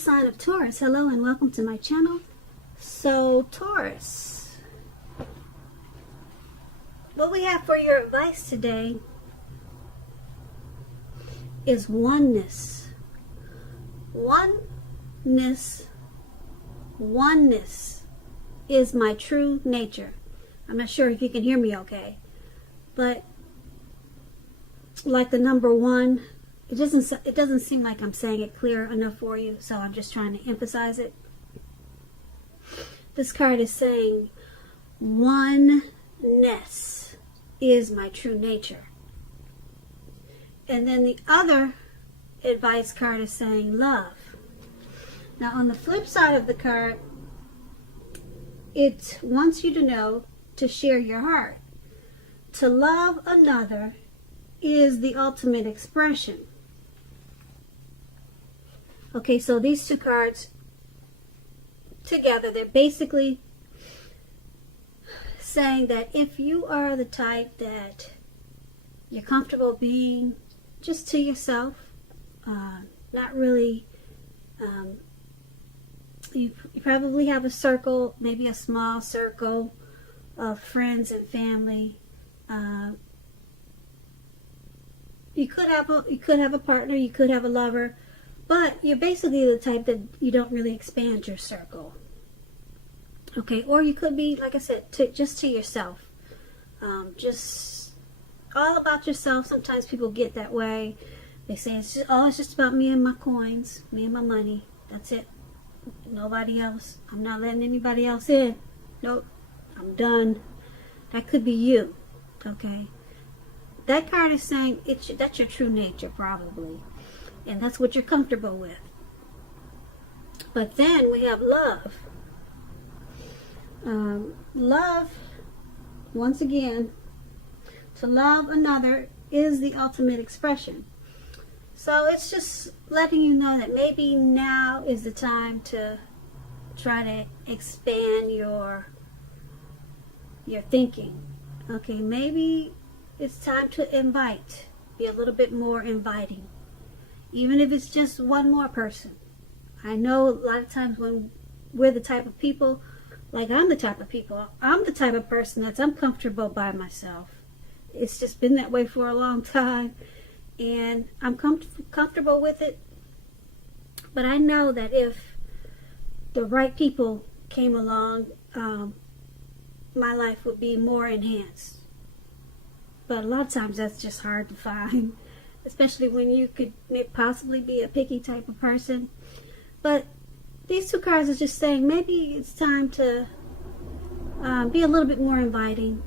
sign of Taurus. Hello and welcome to my channel. So Taurus, what we have for your advice today is oneness. Oneness is my true nature. I'm not sure if you can hear me okay, but like the number one, it doesn't seem like I'm saying it clear enough for you, so I'm just trying to emphasize it. This card is saying oneness is my true nature. And then the other advice card is saying love. Now on the flip side of the card, it wants you to know to share your heart. To love another is the ultimate expression. Okay, so these two cards together, they're basically saying that if you are the type that you're comfortable being just to yourself, not really, you probably have a circle, maybe a small circle of friends and family. You could have a partner, you could have a lover, but you're basically the type that you don't really expand your circle. Okay, or you could be, like I said, just to yourself. Just all about yourself. Sometimes people get that way. They say, it's just about me and my coins, me and my money. That's it. Nobody else. I'm not letting anybody else in. Nope. I'm done. That could be you. Okay. That card is saying that's your true nature, probably. And that's what you're comfortable with. But then we have love. Love, once again, to love another is the ultimate expression. So it's just letting you know that maybe now is the time to try to expand your thinking. Okay, maybe it's time to invite. Be a little bit more inviting. Even if it's just one more person. I know a lot of times when we're the type of people, like I'm the type of person that's uncomfortable by myself. It's just been that way for a long time. And I'm comfortable with it. But I know that if the right people came along, my life would be more enhanced. But a lot of times that's just hard to find. Especially when you could possibly be a picky type of person. But these two cards are just saying maybe it's time to be a little bit more inviting.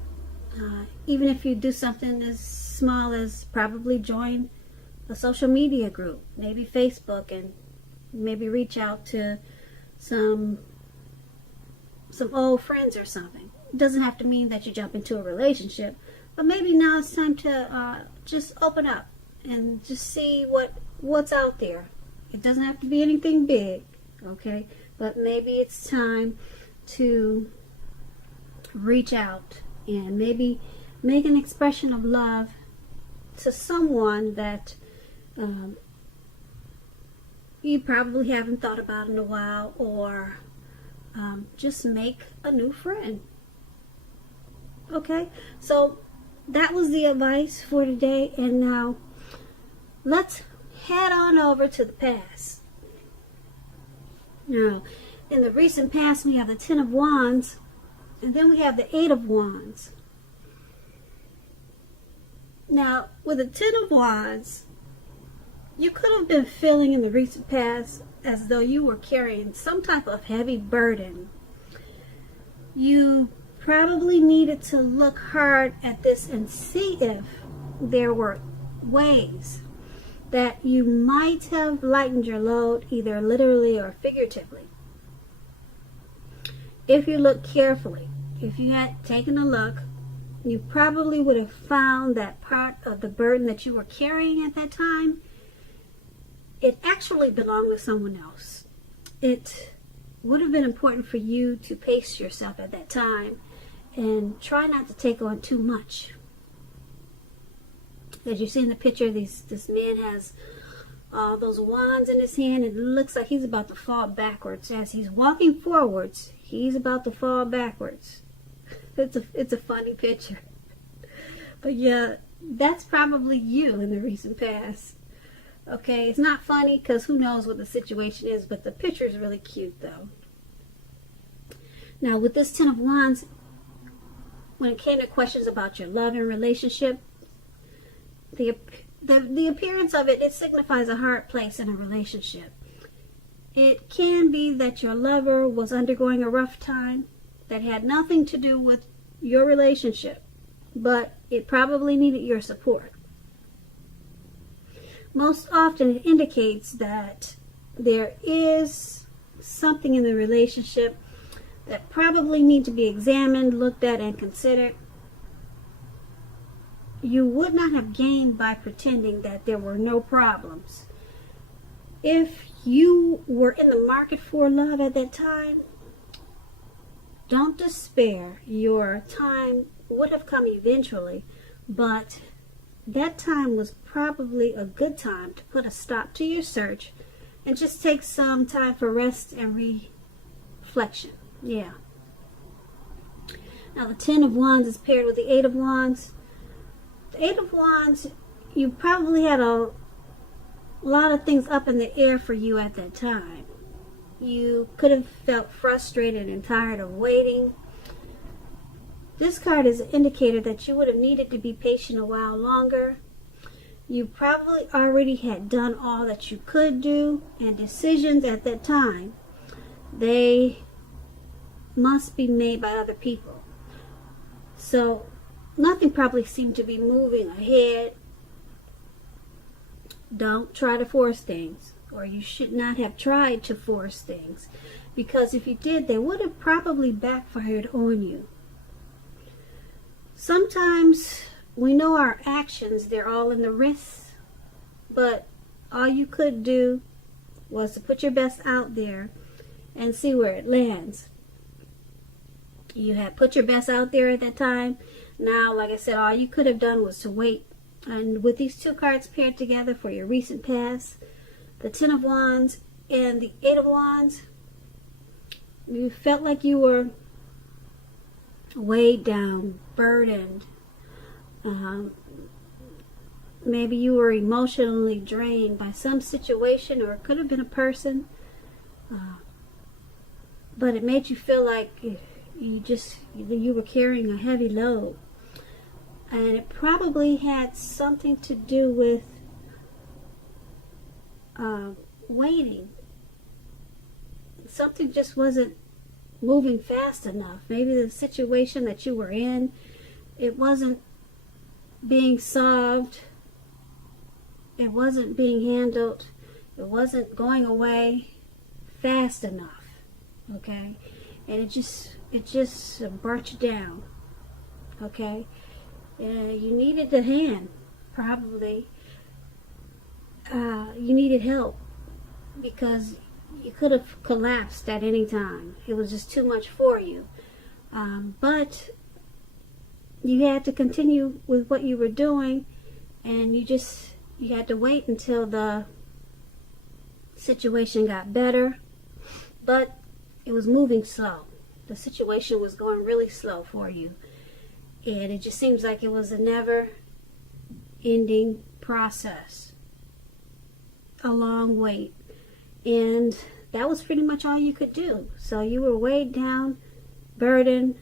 Even if you do something as small as probably join a social media group, maybe Facebook, and maybe reach out to some old friends or something. It doesn't have to mean that you jump into a relationship, but maybe now it's time to just open up and just see what's out there. It doesn't have to be anything big, okay? But maybe it's time to reach out and maybe make an expression of love to someone that you probably haven't thought about in a while, or just make a new friend. Okay, so that was the advice for today, and now let's head on over to the past. Now, in the recent past, we have the Ten of Wands, and then we have the Eight of Wands. Now, with the Ten of Wands, you could have been feeling in the recent past as though you were carrying some type of heavy burden. You probably needed to look hard at this and see if there were ways that you might have lightened your load, either literally or figuratively. If you look carefully, if you had taken a look, you probably would have found that part of the burden that you were carrying at that time, it actually belonged to someone else. It would have been important for you to pace yourself at that time and try not to take on too much. As you see in the picture, this man has all those wands in his hand. It looks like he's about to fall backwards. As he's walking forwards, he's about to fall backwards. It's a funny picture. But yeah, that's probably you in the recent past. Okay, it's not funny because who knows what the situation is, but the picture is really cute though. Now with this Ten of Wands, when it came to questions about your love and relationship, the appearance of it, it signifies a hard place in a relationship. It can be that your lover was undergoing a rough time that had nothing to do with your relationship, but it probably needed your support. Most often it indicates that there is something in the relationship that probably need to be examined, looked at, and considered. You would not have gained by pretending that there were no problems. If you were in the market for love at that time, don't despair. Your time would have come eventually, but that time was probably a good time to put a stop to your search and just take some time for rest and reflection. Yeah. Now the Ten of Wands is paired with the Eight of Wands. The Eight of Wands, you probably had a lot of things up in the air for you at that time. You could have felt frustrated and tired of waiting. This card is an indicator that you would have needed to be patient a while longer. You probably already had done all that you could do, and decisions at that time, they must be made by other people. So nothing probably seemed to be moving ahead. Don't try to force things, or you should not have tried to force things, because if you did, they would have probably backfired on you. Sometimes we know our actions, they're all in the wrists, but all you could do was to put your best out there and see where it lands. You had put your best out there at that time. Now, like I said, all you could have done was to wait. And with these two cards paired together for your recent past, the Ten of Wands and the Eight of Wands, you felt like you were weighed down, burdened. Maybe you were emotionally drained by some situation, or it could have been a person. But it made you feel like you were carrying a heavy load. And it probably had something to do with waiting. Something just wasn't moving fast enough. Maybe the situation that you were in, it wasn't being solved. It wasn't being handled. It wasn't going away fast enough. Okay? And it just brought you down. Okay? You needed a hand, probably. You needed help because you could have collapsed at any time. It was just too much for you. But you had to continue with what you were doing, and you had to wait until the situation got better. But it was moving slow. The situation was going really slow for you. And it just seems like it was a never-ending process. A long wait. And that was pretty much all you could do. So you were weighed down, burdened,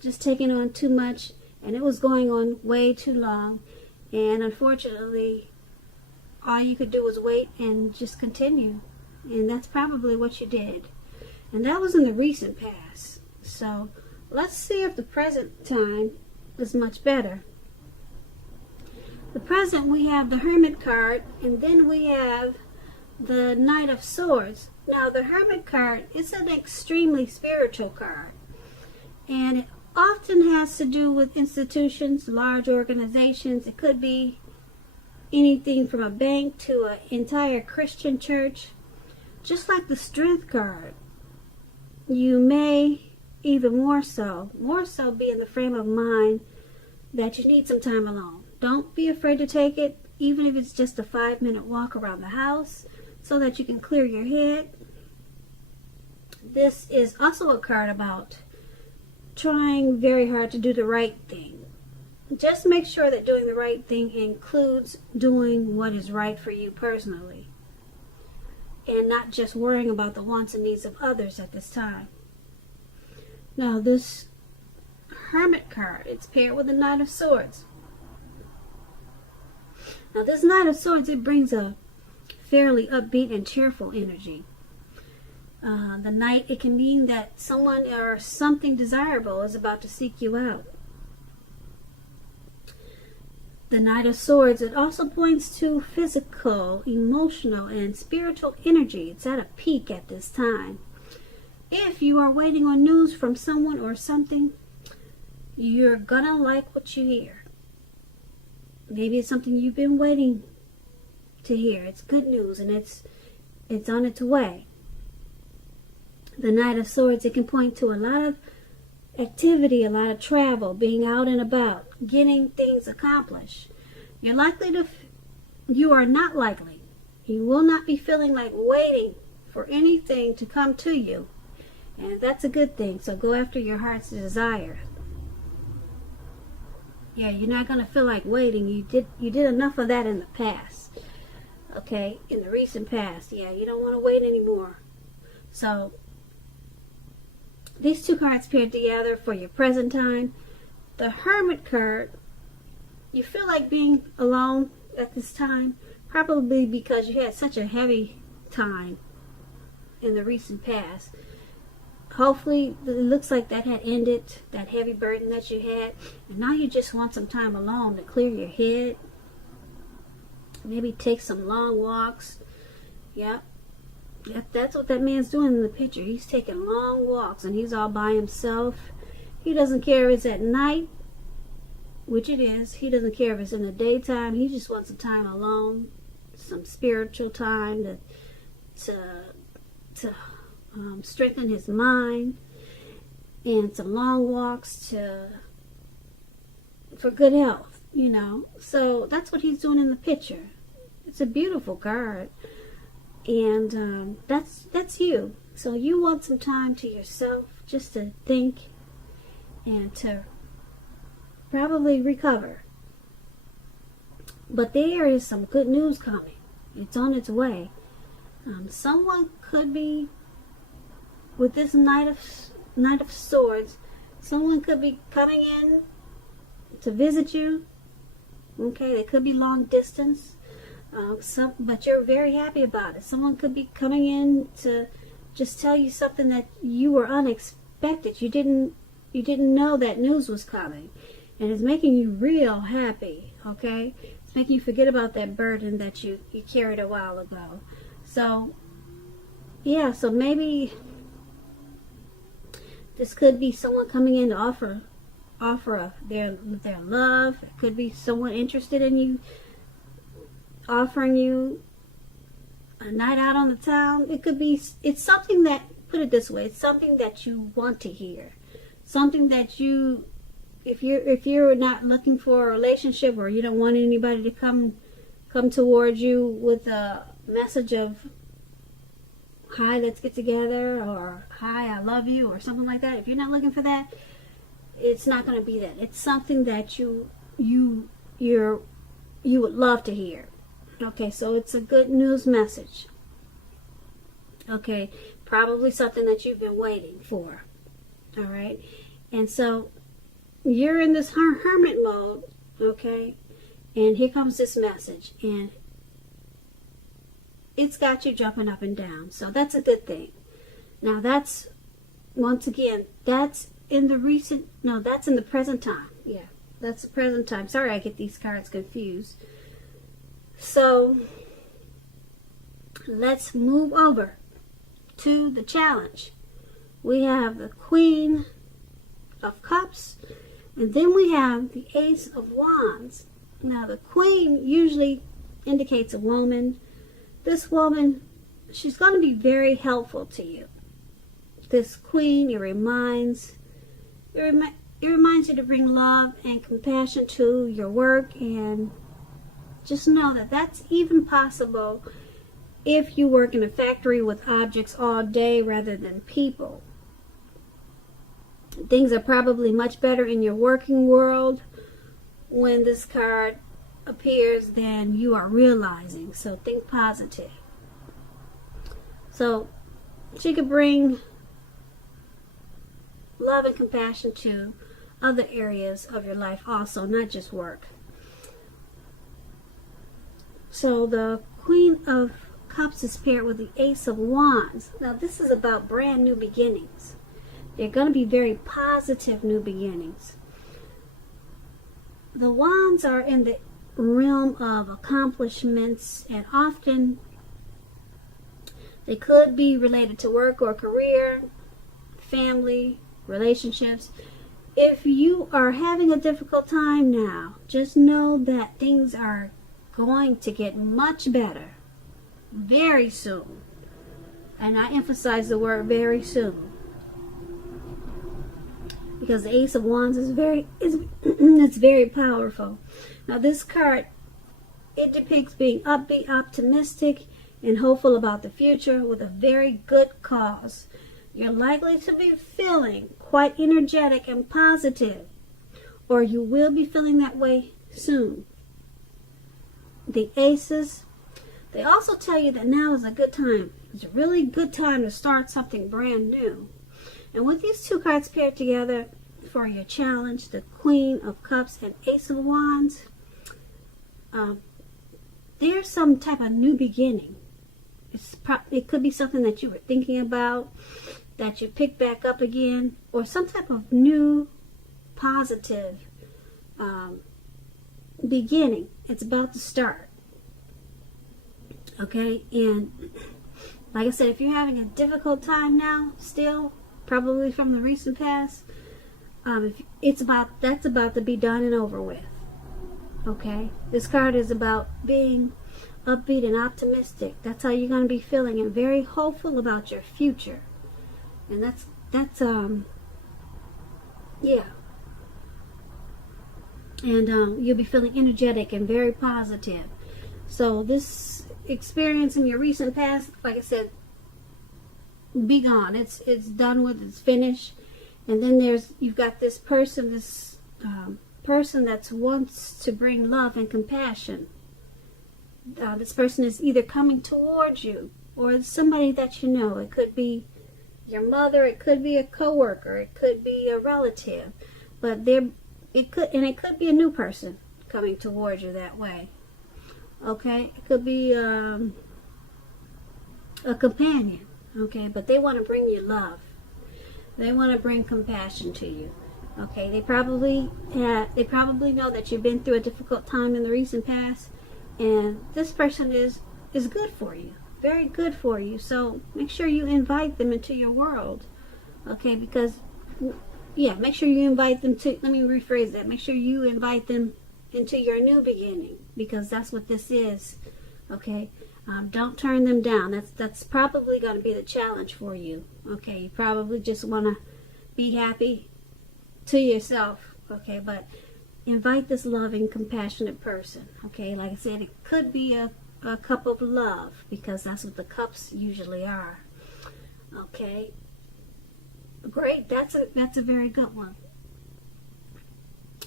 just taking on too much, and it was going on way too long. And unfortunately, all you could do was wait and just continue. And that's probably what you did. And that was in the recent past. So let's see if the present time is much better. The present, we have the Hermit card, and then we have the Knight of Swords. Now, the Hermit card is an extremely spiritual card, and it often has to do with institutions, large organizations. It could be anything from a bank to an entire Christian church. Just like the Strength card, you may even more so be in the frame of mind that you need some time alone. Don't be afraid to take it. even if it's just a 5-minute walk around the house so that you can clear your head. This is also a card about trying very hard to do the right thing. Just make sure that doing the right thing includes doing what is right for you personally, and not just worrying about the wants and needs of others at this time. Now this Hermit card, it's paired with the Knight of Swords. Now this Knight of Swords, it brings a fairly upbeat and cheerful energy. The Knight, it can mean that someone or something desirable is about to seek you out. The Knight of Swords, it also points to physical, emotional, and spiritual energy. It's at a peak at this time. If you are waiting on news from someone or something, you're gonna like what you hear. Maybe it's something you've been waiting to hear. It's good news and it's on its way. The Knight of Swords, it can point to a lot of activity, a lot of travel, being out and about, getting things accomplished. You are not likely. You will not be feeling like waiting for anything to come to you. And that's a good thing. So go after your heart's desire. Yeah, you're not going to feel like waiting. You did enough of that in the past. Okay, in the recent past. Yeah, you don't want to wait anymore. So these two cards paired together for your present time. The Hermit card, you feel like being alone at this time, probably because you had such a heavy time in the recent past. Hopefully, it looks like that had ended, that heavy burden that you had. And now you just want some time alone to clear your head. Maybe take some long walks. Yep, that's what that man's doing in the picture. He's taking long walks and he's all by himself. He doesn't care if it's at night, which it is. He doesn't care if it's in the daytime. He just wants some time alone, some spiritual time to strengthen his mind, and some long walks for good health, you know. So that's what he's doing in the picture. It's a beautiful card, and that's you. So you want some time to yourself, just to think and to probably recover. But there is some good news coming. It's on its way. Someone could be, with this Knight of Swords, someone could be coming in to visit you. Okay, they could be long distance, but you're very happy about it. Someone could be coming in to just tell you something that you were unexpected. You didn't know that news was coming, and it's making you real happy. Okay, it's making you forget about that burden that you carried a while ago. So yeah, so maybe this could be someone coming in to offer their love. It could be someone interested in you, offering you a night out on the town. It's something that, put it this way, it's something that you want to hear. Something that you, if you're not looking for a relationship, or you don't want anybody to come towards you with a message of, hi, let's get together, or hi, I love you, or something like that. If you're not looking for that, it's not going to be that. It's something that you would love to hear. Okay, so it's a good news message. Okay, probably something that you've been waiting for. All right, and so you're in this hermit mode. Okay, and here comes this message, and it's got you jumping up and down. So that's a good thing. Now that's, once again, that's in the present time. Yeah, that's the present time. Sorry, I get these cards confused. So let's move over to the challenge. We have the Queen of Cups, and then we have the Ace of Wands. Now the Queen usually indicates a woman. This woman, she's going to be very helpful to you. This Queen, it reminds you to bring love and compassion to your work and just know that that's even possible if you work in a factory with objects all day rather than people. Things are probably much better in your working world when this card appears than you are realizing. So think positive. So she could bring love and compassion to other areas of your life also, not just work. So the Queen of Cups is paired with the Ace of Wands. Now this is about brand new beginnings. They're going to be very positive new beginnings. The Wands are in the realm of accomplishments, and often they could be related to work or career, family, relationships. If you are having a difficult time now, just know that things are going to get much better very soon. And I emphasize the word very soon, because the Ace of Wands is it's very powerful. Now this card, it depicts being upbeat, optimistic, and hopeful about the future with a very good cause. You're likely to be feeling quite energetic and positive, or you will be feeling that way soon. The Aces, they also tell you that now is a good time. It's a really good time to start something brand new. And with these two cards paired together for your challenge, the Queen of Cups and Ace of Wands, there's some type of new beginning. It could be something that you were thinking about, that you pick back up again, or some type of new positive beginning. It's about to start. Okay, and like I said, if you're having a difficult time now, still, probably from the recent past, that's about to be done and over with. Okay, this card is about being upbeat and optimistic. That's how you're going to be feeling, and very hopeful about your future. And that's yeah. And you'll be feeling energetic and very positive. So this experience in your recent past, like I said, be gone. It's done with. It's finished. And then you've got this person, person that wants to bring love and compassion. This person is either coming towards you, or it's somebody that you know. It could be your mother, it could be a coworker, it could be a relative, but it could be a new person coming towards you that way. Okay, it could be a companion. Okay, but they want to bring you love. They want to bring compassion to you. Okay, they probably know that you've been through a difficult time in the recent past, and this person is good for you, very good for you. So make sure you invite them into your world. Okay, because make sure you invite them to. Let me rephrase that. Make sure you invite them into your new beginning, because that's what this is. Okay, don't turn them down. That's probably going to be the challenge for you. Okay, you probably just want to be happy to yourself. Okay, but invite this loving, compassionate person. Okay, like I said, it could be a cup of love, because that's what the cups usually are. Okay, great. That's a very good one.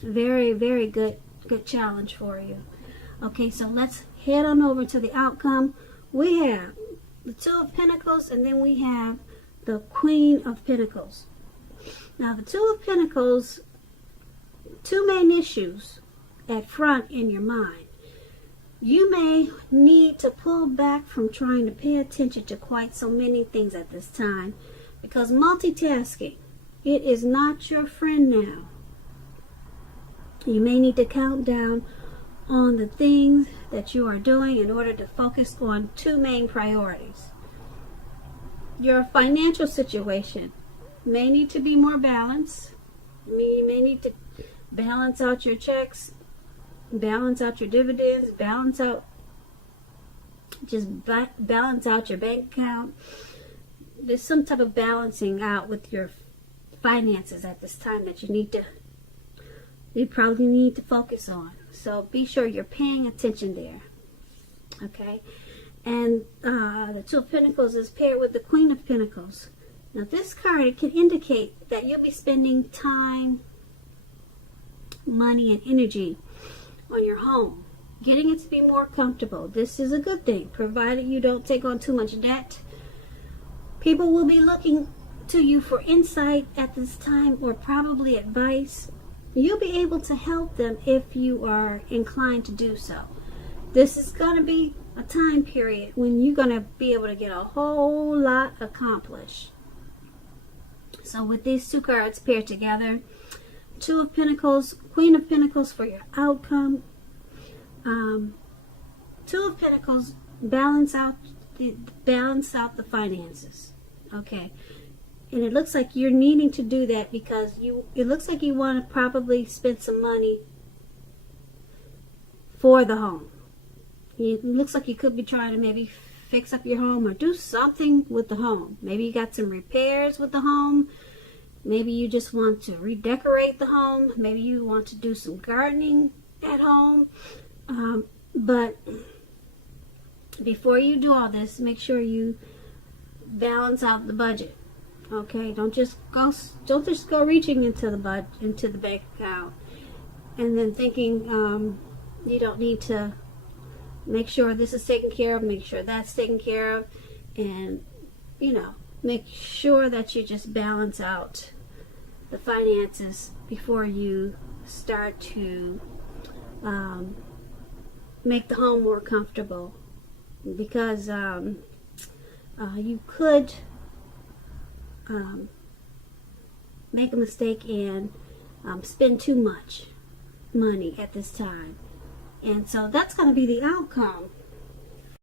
Very, very good challenge for you. Okay, so let's head on over to the outcome. We have the Two of Pentacles, and then we have the Queen of Pentacles. Now, the Two of Pentacles, two main issues at front in your mind. You may need to pull back from trying to pay attention to quite so many things at this time, because multitasking, it is not your friend now. You may need to count down on the things that you are doing in order to focus on two main priorities. Your financial situation may need to be more balanced. You may need to balance out your checks, balance out your dividends, balance out your bank account. There's some type of balancing out with your finances at this time that you probably need to focus on. So be sure you're paying attention there. Okay. And the Two of Pentacles is paired with the Queen of Pentacles. Now this card, it can indicate that you'll be spending time, money, and energy on your home, getting it to be more comfortable. This is a good thing, provided you don't take on too much debt. People will be looking to you for insight at this time, or probably advice. You'll be able to help them if you are inclined to do so. This is going to be a time period when you're going to be able to get a whole lot accomplished. So with these two cards paired together, Two of Pentacles, Queen of Pentacles for your outcome. Two of Pentacles balance out the finances. Okay. And it looks like you're needing to do that because it looks like you want to probably spend some money for the home. It looks like you could be trying to maybe fix up your home or do something with the home. Maybe you got some repairs with the home. Maybe you just want to redecorate the home. Maybe you want to do some gardening at home. But before you do all this, make sure you balance out the budget. Okay, don't just go reaching into the bank account and then thinking you don't need to make sure this is taken care of, make sure that's taken care of, and make sure that you just balance out the finances before you start to make the home more comfortable, because you could make a mistake and spend too much money at this time. And so that's going to be the outcome